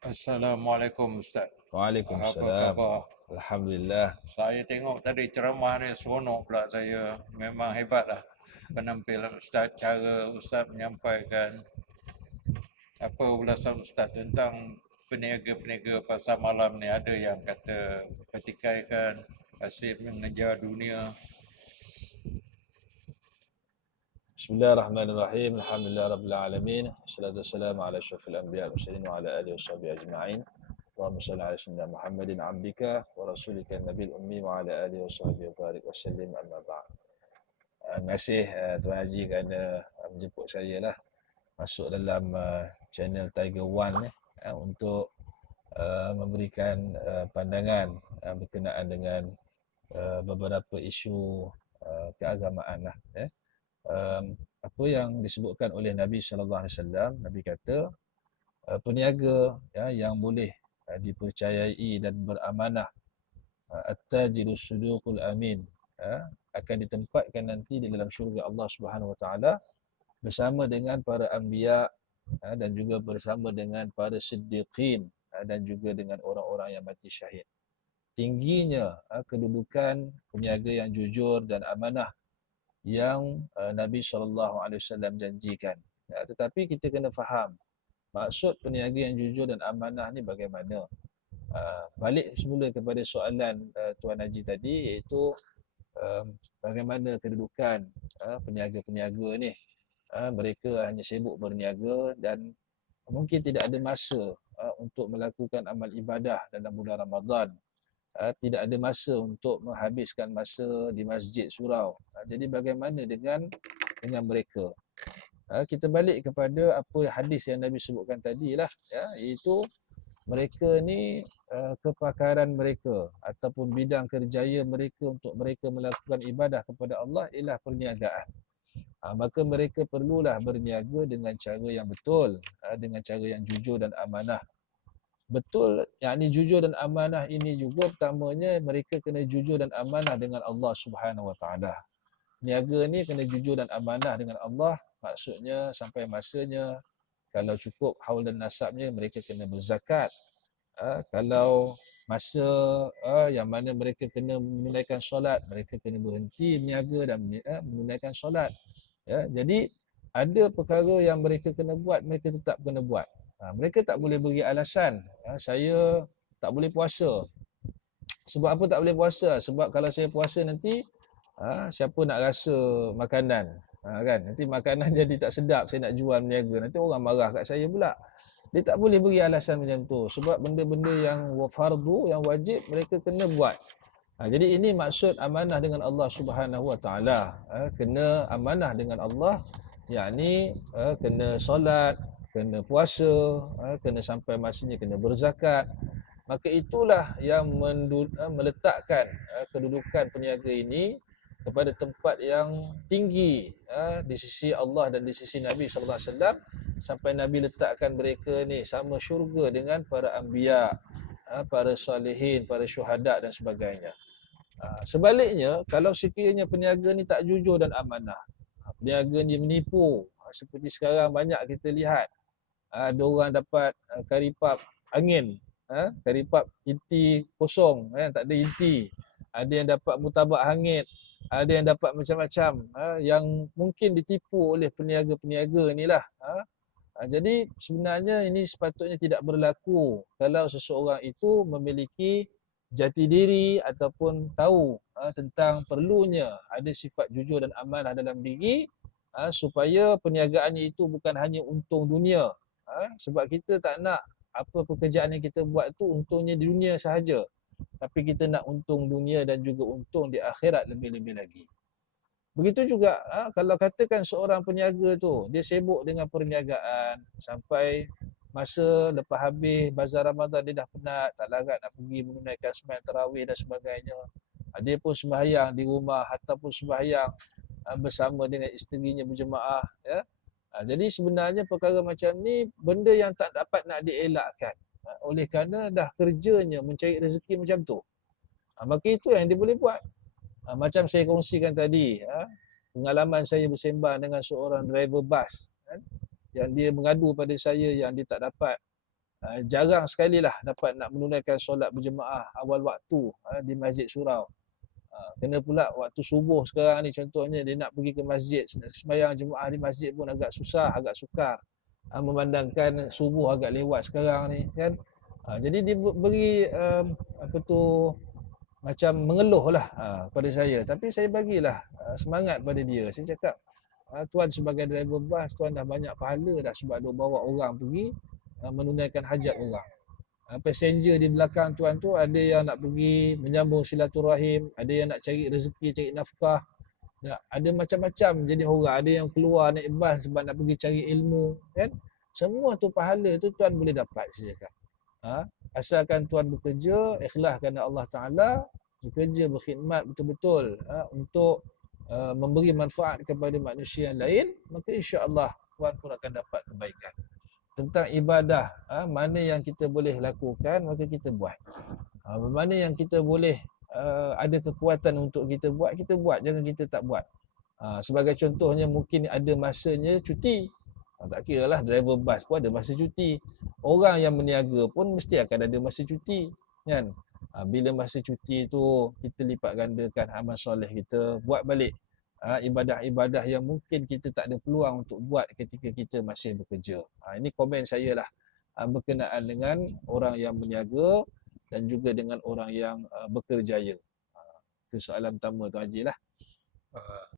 Assalamualaikum Ustaz. Apa Waalaikumsalam. khabar? Alhamdulillah. Saya tengok tadi ceramah ni seronok pula saya. Memang hebat lah penampilan Ustaz, cara Ustaz menyampaikan apa ulasan Ustaz tentang peniaga-peniaga pasar malam ni. Ada yang kata pertikaikan asyik mengejar dunia. Bismillahirrahmanirrahim. Alhamdulillah rabbil alamin. Wassalatu wassalamu ala asyrafil anbiya wal mursalin wa ala alihi washabihi ajma'in. Allahumma shalli ala sayyidina Muhammadin abdika wa rasulika nabil ummi wa ala alihi washabihi wa barik wa sallim amma ba'd. Terima kasih Tuan Haji kerana menjemput saya lah masuk dalam channel Tiger One ni untuk memberikan pandangan berkenaan dengan beberapa isu keagamaan lah. Apa yang disebutkan oleh Nabi sallallahu alaihi wasallam, Nabi kata peniaga yang boleh dipercayai dan beramanah, at-tajiru suduqul amin, akan ditempatkan nanti di dalam syurga Allah Subhanahu wa taala bersama dengan para anbiya dan juga bersama dengan para siddiqin dan juga dengan orang-orang yang mati syahid. Tingginya kedudukan peniaga yang jujur dan amanah yang Nabi SAW janjikan. Tetapi kita kena faham maksud peniaga yang jujur dan amanah ni bagaimana. Balik semula kepada soalan Tuan Haji tadi, iaitu bagaimana kedudukan peniaga-peniaga ni. Mereka hanya sibuk berniaga dan mungkin tidak ada masa untuk melakukan amal ibadah dalam bulan Ramadan. Tidak ada masa untuk menghabiskan masa di masjid surau. Jadi bagaimana dengan mereka? Kita balik kepada apa hadis yang Nabi sebutkan tadi lah, iaitu mereka ni kepakaran mereka ataupun bidang kerjaya mereka untuk mereka melakukan ibadah kepada Allah ialah perniagaan. Maka mereka perlulah berniaga dengan cara yang betul, dengan cara yang jujur dan amanah. Betul, yakni jujur dan amanah ini juga pertamanya mereka kena jujur dan amanah dengan Allah Subhanahu Wa Taala. Niaga ni kena jujur dan amanah dengan Allah, maksudnya sampai masanya kalau cukup haul dan nasabnya mereka kena berzakat. Kalau masa yang mana mereka kena menunaikan solat, mereka kena berhenti niaga dan menunaikan solat. Jadi ada perkara yang mereka kena buat, mereka tetap kena buat. Mereka tak boleh beri alasan, saya tak boleh puasa. Sebab apa tak boleh puasa? Sebab kalau saya puasa nanti siapa nak rasa makanan, kan? Nanti makanan jadi tak sedap, saya nak jual berniaga, nanti orang marah kat saya pula. Dia tak boleh beri alasan macam tu. Sebab benda-benda yang fardu, yang wajib, mereka kena buat. Jadi ini maksud amanah dengan Allah Subhanahu Wa Taala. Kena amanah dengan Allah, yakni kena solat, kena puasa, kena sampai masanya kena berzakat. Maka itulah yang meletakkan kedudukan peniaga ini kepada tempat yang tinggi di sisi Allah dan di sisi Nabi sallallahu alaihi wasallam, sampai Nabi letakkan mereka ni sama syurga dengan para anbiya, para salihin, para syuhada dan sebagainya. Sebaliknya, kalau sekiranya peniaga ni tak jujur dan amanah, peniaga ni menipu, seperti sekarang banyak kita lihat, ada orang dapat karipap angin, karipap inti kosong, tak ada inti. Ada yang dapat mutabak hangit, ada yang dapat macam-macam, yang mungkin ditipu oleh peniaga-peniaga ni lah. Jadi sebenarnya ini sepatutnya tidak berlaku kalau seseorang itu memiliki jati diri ataupun tahu tentang perlunya ada sifat jujur dan amanah dalam diri, supaya perniagaannya itu bukan hanya untung dunia. Sebab kita tak nak apa pekerjaan yang kita buat tu untungnya di dunia sahaja, tapi kita nak untung dunia dan juga untung di akhirat lebih-lebih lagi. Begitu juga kalau katakan seorang peniaga tu dia sibuk dengan perniagaan sampai masa lepas habis bazar Ramadan dia dah penat, tak larat nak pergi menunaikan sembahyang tarawih dan sebagainya. Dia pun sembahyang di rumah ataupun sembahyang bersama dengan isterinya berjemaah, ya. Jadi sebenarnya perkara macam ni benda yang tak dapat nak dielakkan, oleh kerana dah kerjanya mencari rezeki macam tu. Maka itu yang dia boleh buat. Macam saya kongsikan tadi, pengalaman saya bersembang dengan seorang driver bas, yang dia mengadu pada saya yang dia tak dapat jarang sekali lah dapat nak menunaikan solat berjemaah awal waktu di Masjid Surau. Kena pula waktu subuh sekarang ni, contohnya dia nak pergi ke masjid, sembahyang jemaah di masjid pun agak susah, agak sukar. Memandangkan subuh agak lewat sekarang ni kan. Jadi dia beri macam mengeluh lah pada saya. Tapi saya bagilah semangat pada dia. Saya cakap, tuan sebagai driver bas, tuan dah banyak pahala dah sebab dia bawa orang pergi menunaikan hajat orang. Passenger di belakang tuan tu ada yang nak pergi menyambung silaturahim, ada yang nak cari rezeki, cari nafkah. Ada macam-macam jenis orang, ada yang keluar naik bas sebab nak pergi cari ilmu kan. Semua tu pahala tu tuan boleh dapat, saya cakap. Asalkan tuan bekerja ikhlas kerana Allah Ta'ala, bekerja berkhidmat betul-betul untuk memberi manfaat kepada manusia yang lain, maka insya-Allah tuan pun akan dapat kebaikan. Tentang ibadah, mana yang kita boleh lakukan maka kita buat. Mana yang kita boleh ada kekuatan untuk kita buat, jangan kita tak buat. Sebagai contohnya, mungkin ada masanya cuti. Tak kira lah, driver bas pun ada masa cuti. Orang yang berniaga pun mesti akan ada masa cuti kan. Bila masa cuti tu kita lipat gandakan amal soleh kita, buat balik ibadah-ibadah yang mungkin kita tak ada peluang untuk buat ketika kita masih bekerja. Ini komen saya lah berkenaan dengan orang yang berniaga dan juga dengan orang yang bekerjaya. Itu soalan pertama tu Haji lah.